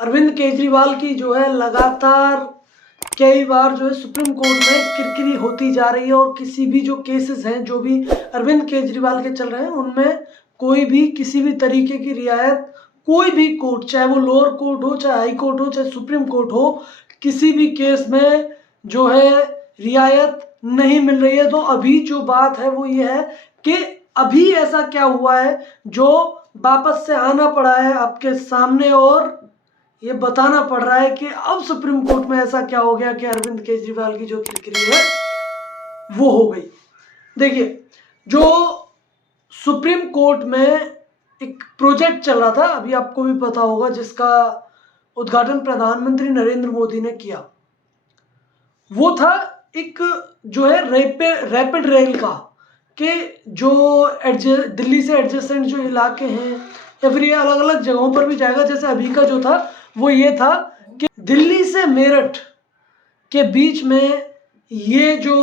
अरविंद केजरीवाल की जो है लगातार कई बार जो है सुप्रीम कोर्ट में किरकिरी होती जा रही है और किसी भी जो केसेस हैं जो भी अरविंद केजरीवाल के चल रहे हैं उनमें कोई भी किसी भी तरीके की रियायत कोई भी कोर्ट, चाहे वो लोअर कोर्ट हो, चाहे हाई कोर्ट हो, चाहे सुप्रीम कोर्ट हो, किसी भी केस में जो है रियायत नहीं मिल रही है। तो अभी जो बात है वो ये है कि अभी ऐसा क्या हुआ है जो वापस से आना पड़ा है आपके सामने और ये बताना पड़ रहा है कि अब सुप्रीम कोर्ट में ऐसा क्या हो गया कि अरविंद केजरीवाल की जो किरकिरी है वो हो गई। देखिए, जो सुप्रीम कोर्ट में एक प्रोजेक्ट चल रहा था, अभी आपको भी पता होगा, जिसका उद्घाटन प्रधानमंत्री नरेंद्र मोदी ने किया, वो था एक जो है रैपिड रेल का, कि जो दिल्ली से एडजेसेंट जो इलाके हैं या फिर ये अलग अलग जगहों पर भी जाएगा। जैसे अभी का जो था वो ये था कि दिल्ली से मेरठ के बीच में ये जो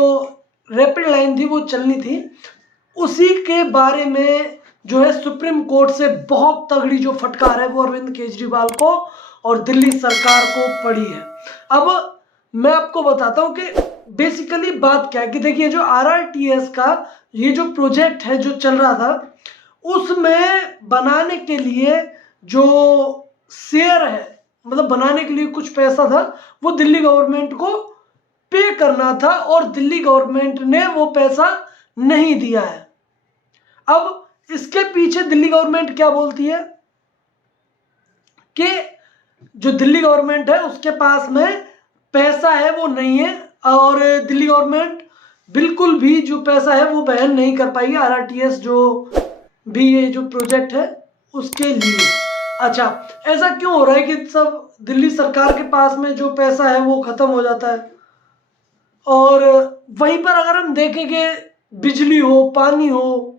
रैपिड लाइन थी वो चलनी थी, उसी के बारे में जो है सुप्रीम कोर्ट से बहुत तगड़ी जो फटकार है वो अरविंद केजरीवाल को और दिल्ली सरकार को पड़ी है। अब मैं आपको बताता हूं कि बेसिकली बात क्या है कि देखिए, जो आरआरटीएस का ये जो प्रोजेक्ट है जो चल रहा था, उसमें बनाने के लिए जो शेयर है, मतलब बनाने के लिए कुछ पैसा था, वो दिल्ली गवर्नमेंट को पे करना था और दिल्ली गवर्नमेंट ने वो पैसा नहीं दिया है। अब इसके पीछे दिल्ली गवर्नमेंट क्या बोलती है कि जो दिल्ली गवर्नमेंट है उसके पास में पैसा है वो नहीं है और दिल्ली गवर्नमेंट बिल्कुल भी जो पैसा है वो वहन नहीं कर पाएगी आरआरटीएस जो भी ये जो प्रोजेक्ट है उसके लिए। अच्छा, ऐसा क्यों हो रहा है कि सब दिल्ली सरकार के पास में जो पैसा है वो खत्म हो जाता है, और वहीं पर अगर हम देखें कि बिजली हो, पानी हो,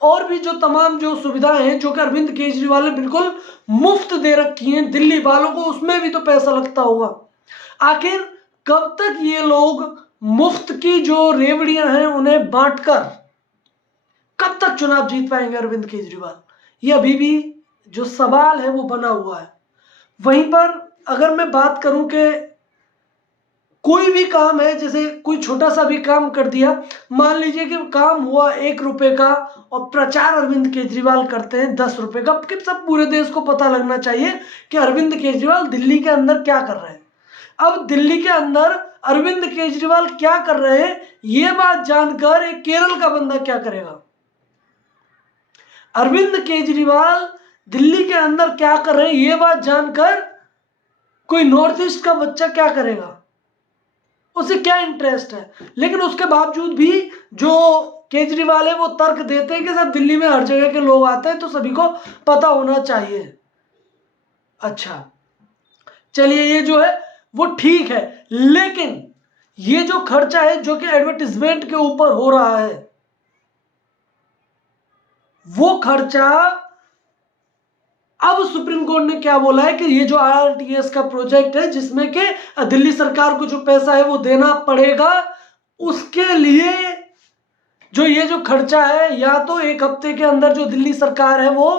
और भी जो तमाम जो सुविधाएं हैं जो कि अरविंद केजरीवाल ने बिल्कुल मुफ्त दे रखी हैं दिल्ली वालों को, उसमें भी तो पैसा लगता होगा। आखिर कब तक ये लोग मुफ्त की जो रेवड़ियां हैं उन्हें बांटकर कब तक चुनाव जीत पाएंगे अरविंद केजरीवाल? ये अभी भी जो सवाल है वो बना हुआ है। वहीं पर अगर मैं बात करूं कि कोई भी काम है, जैसे कोई छोटा सा भी काम कर दिया, मान लीजिए कि काम हुआ 1 रुपए का और प्रचार अरविंद केजरीवाल करते हैं 10 रुपए का, कि सब पूरे देश को पता लगना चाहिए कि अरविंद केजरीवाल दिल्ली के अंदर क्या कर रहे हैं। अब दिल्ली के अंदर अरविंद केजरीवाल क्या कर रहे हैं ये बात जानकर एक केरल का बंदा क्या करेगा? अरविंद केजरीवाल दिल्ली के अंदर क्या कर रहे हैं ये बात जानकर कोई नॉर्थ ईस्ट का बच्चा क्या करेगा? उसे क्या इंटरेस्ट है? लेकिन उसके बावजूद भी जो केजरीवाल है वो तर्क देते हैं कि सब दिल्ली में हर जगह के लोग आते हैं तो सभी को पता होना चाहिए। अच्छा, चलिए, ये जो है वो ठीक है, लेकिन ये जो खर्चा है जो कि एडवर्टाइजमेंट के ऊपर हो रहा है, वो खर्चा अब सुप्रीम कोर्ट ने क्या बोला है कि ये जो आरआरटीएस का प्रोजेक्ट है जिसमें कि दिल्ली सरकार को जो पैसा है वो देना पड़ेगा, उसके लिए जो ये जो खर्चा है या तो 1 हफ्ते के अंदर जो दिल्ली सरकार है वो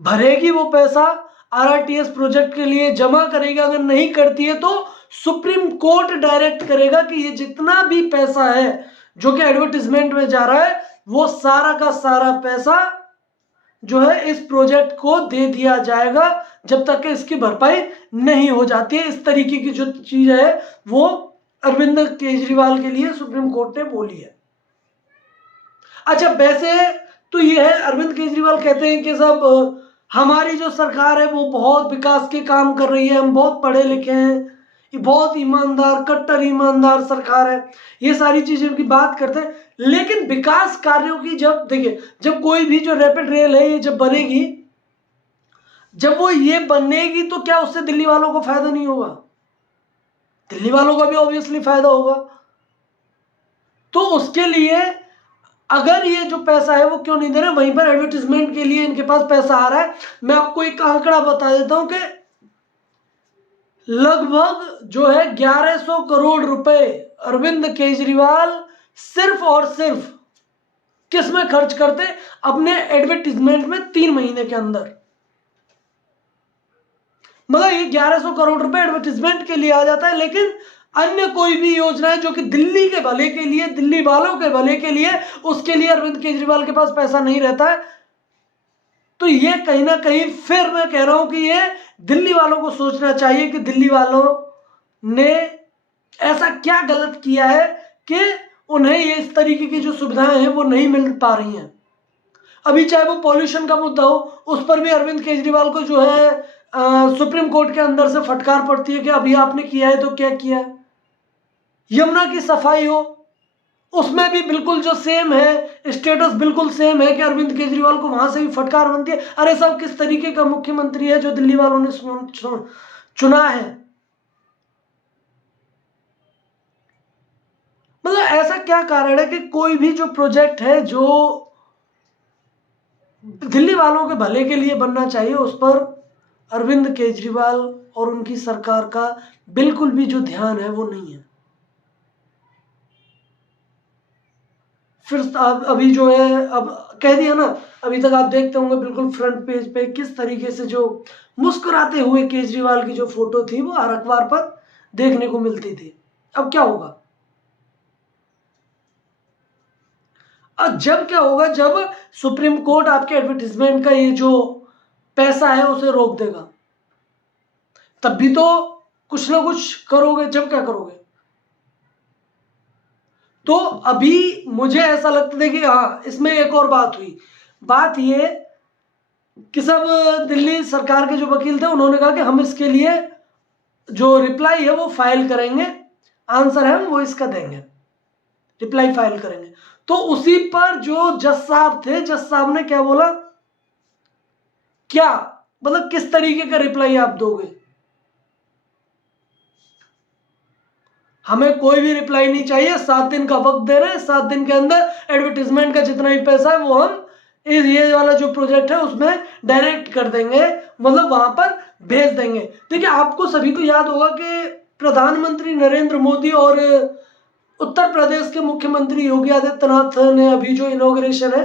भरेगी, वो पैसा आरआरटीएस प्रोजेक्ट के लिए जमा करेगी। अगर नहीं करती है तो सुप्रीम कोर्ट डायरेक्ट करेगा कि ये जितना भी पैसा है जो कि एडवर्टाइजमेंट में जा रहा है वो सारा का सारा पैसा जो है इस प्रोजेक्ट को दे दिया जाएगा जब तक कि इसकी भरपाई नहीं हो जाती है। इस तरीके की जो चीज है वो अरविंद केजरीवाल के लिए सुप्रीम कोर्ट ने बोली है। अच्छा, वैसे तो ये है, अरविंद केजरीवाल कहते हैं कि सब हमारी जो सरकार है वो बहुत विकास के काम कर रही है, हम बहुत पढ़े लिखे हैं, ये बहुत ईमानदार, कट्टर ईमानदार सरकार है, ये सारी चीजें की बात करते हैं। लेकिन विकास कार्यों की जब देखिए, जब कोई भी जो रैपिड रेल है ये जब बनेगी, जब वो ये बनेगी तो क्या उससे दिल्ली वालों को फायदा नहीं होगा? दिल्ली वालों का भी ऑब्वियसली फायदा होगा। तो उसके लिए अगर ये जो पैसा है वो क्यों नहीं दे रहे, वहीं पर एडवर्टाइजमेंट के लिए इनके पास पैसा आ रहा है। मैं आपको एक आंकड़ा बता देता हूं कि लगभग जो है 1100 करोड़ रुपए अरविंद केजरीवाल सिर्फ और सिर्फ किस में खर्च करते? अपने एडवर्टाइजमेंट में 3 महीने के अंदर। मतलब ये 1100 करोड़ रुपए एडवर्टीजमेंट के लिए आ जाता है, लेकिन अन्य कोई भी योजनाएं जो कि दिल्ली के भले के लिए, दिल्ली वालों के भले के लिए, उसके लिए अरविंद केजरीवाल के पास पैसा नहीं रहता है। तो ये कहीं ना कहीं फिर मैं कह रहा हूं कि ये दिल्ली वालों को सोचना चाहिए कि दिल्ली वालों ने ऐसा क्या गलत किया है कि उन्हें ये इस तरीके की जो सुविधाएं हैं वो नहीं मिल पा रही हैं। अभी चाहे वो पॉल्यूशन का मुद्दा हो, उस पर भी अरविंद केजरीवाल को जो है सुप्रीम कोर्ट के अंदर से फटकार पड़ती है कि अभी आपने किया है तो क्या किया है। यमुना की सफाई हो, उसमें भी बिल्कुल जो सेम है, स्टेटस बिल्कुल सेम है कि अरविंद केजरीवाल को वहां से भी फटकार बनती है। अरे साहब, किस तरीके का मुख्यमंत्री है जो दिल्ली वालों ने चुना है। मतलब ऐसा क्या कारण है कि कोई भी जो प्रोजेक्ट है जो दिल्ली वालों के भले के लिए बनना चाहिए, उस पर अरविंद केजरीवाल और उनकी सरकार का बिल्कुल भी जो ध्यान है वो नहीं है। फिर अभी जो है, अब कह दिया ना, अभी तक आप देखते होंगे बिल्कुल फ्रंट पेज पे किस तरीके से जो मुस्कुराते हुए केजरीवाल की जो फोटो थी वो हर अखबार पर देखने को मिलती थी। अब क्या होगा? अब जब क्या होगा, जब सुप्रीम कोर्ट आपके एडवर्टीजमेंट का ये जो पैसा है उसे रोक देगा, तब भी तो कुछ ना कुछ करोगे। जब क्या करोगे? तो अभी मुझे ऐसा लगता है कि हाँ, इसमें एक और बात हुई। बात ये कि सब दिल्ली सरकार के जो वकील थे उन्होंने कहा कि हम इसके लिए जो रिप्लाई है वो फाइल करेंगे, आंसर है हम वो इसका देंगे, रिप्लाई फाइल करेंगे। तो उसी पर जो जज साहब थे, जज साहब ने क्या बोला, क्या मतलब किस तरीके का रिप्लाई आप दोगे? हमें कोई भी रिप्लाई नहीं चाहिए, 7 दिन का वक्त दे रहे हैं, 7 दिन के अंदर एडवर्टीजमेंट का जितना भी पैसा है वो हम ये वाला जो प्रोजेक्ट है उसमें डायरेक्ट कर देंगे, मतलब वहां पर भेज देंगे। देखिए, आपको सभी को याद होगा कि प्रधानमंत्री नरेंद्र मोदी और उत्तर प्रदेश के मुख्यमंत्री योगी आदित्यनाथ ने अभी जो इनॉग्रेशन है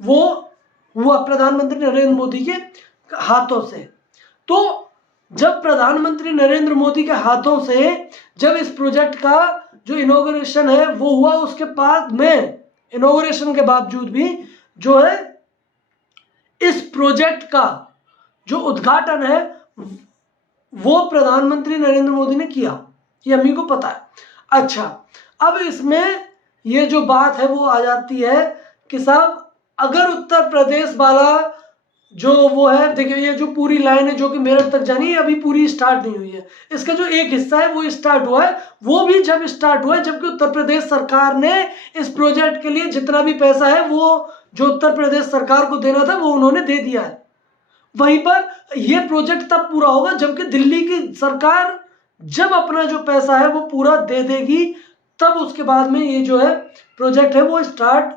वो हुआ प्रधानमंत्री नरेंद्र मोदी के हाथों से। तो जब प्रधानमंत्री नरेंद्र मोदी के हाथों से जब इस प्रोजेक्ट का जो इनॉग्रेशन है वो हुआ, उसके बाद में इनॉग्रेशन के बावजूद भी जो है इस प्रोजेक्ट का जो उद्घाटन है वो प्रधानमंत्री नरेंद्र मोदी ने किया, ये अम्मी को पता है। अच्छा, अब इसमें ये जो बात है वो आ जाती है कि साहब, अगर उत्तर प्रदेश वाला जो वो है, देखिए ये जो पूरी लाइन है जो कि मेरठ तक जानी है अभी पूरी स्टार्ट नहीं हुई है, इसका जो एक हिस्सा है वो स्टार्ट हुआ है, वो भी जब स्टार्ट हुआ है जबकि उत्तर प्रदेश सरकार ने इस प्रोजेक्ट के लिए जितना भी पैसा है वो जो उत्तर प्रदेश सरकार को देना था वो उन्होंने दे दिया है। वहीं पर यह प्रोजेक्ट तब पूरा होगा जबकि दिल्ली की सरकार जब अपना जो पैसा है वो पूरा दे देगी, तब उसके बाद में ये जो है प्रोजेक्ट है वो स्टार्ट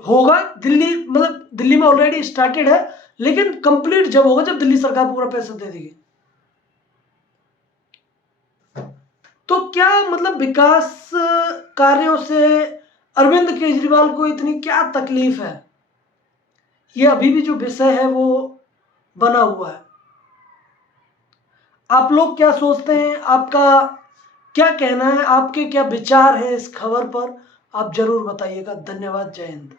होगा। दिल्ली मतलब दिल्ली में ऑलरेडी स्टार्टेड है, लेकिन कंप्लीट जब होगा जब दिल्ली सरकार पूरा पैसा दे देगी। तो क्या मतलब विकास कार्यों से अरविंद केजरीवाल को इतनी क्या तकलीफ है, ये अभी भी जो विषय है वो बना हुआ है। आप लोग क्या सोचते हैं, आपका क्या कहना है, आपके क्या विचार हैं इस खबर पर, आप जरूर बताइएगा। धन्यवाद, जय हिंद।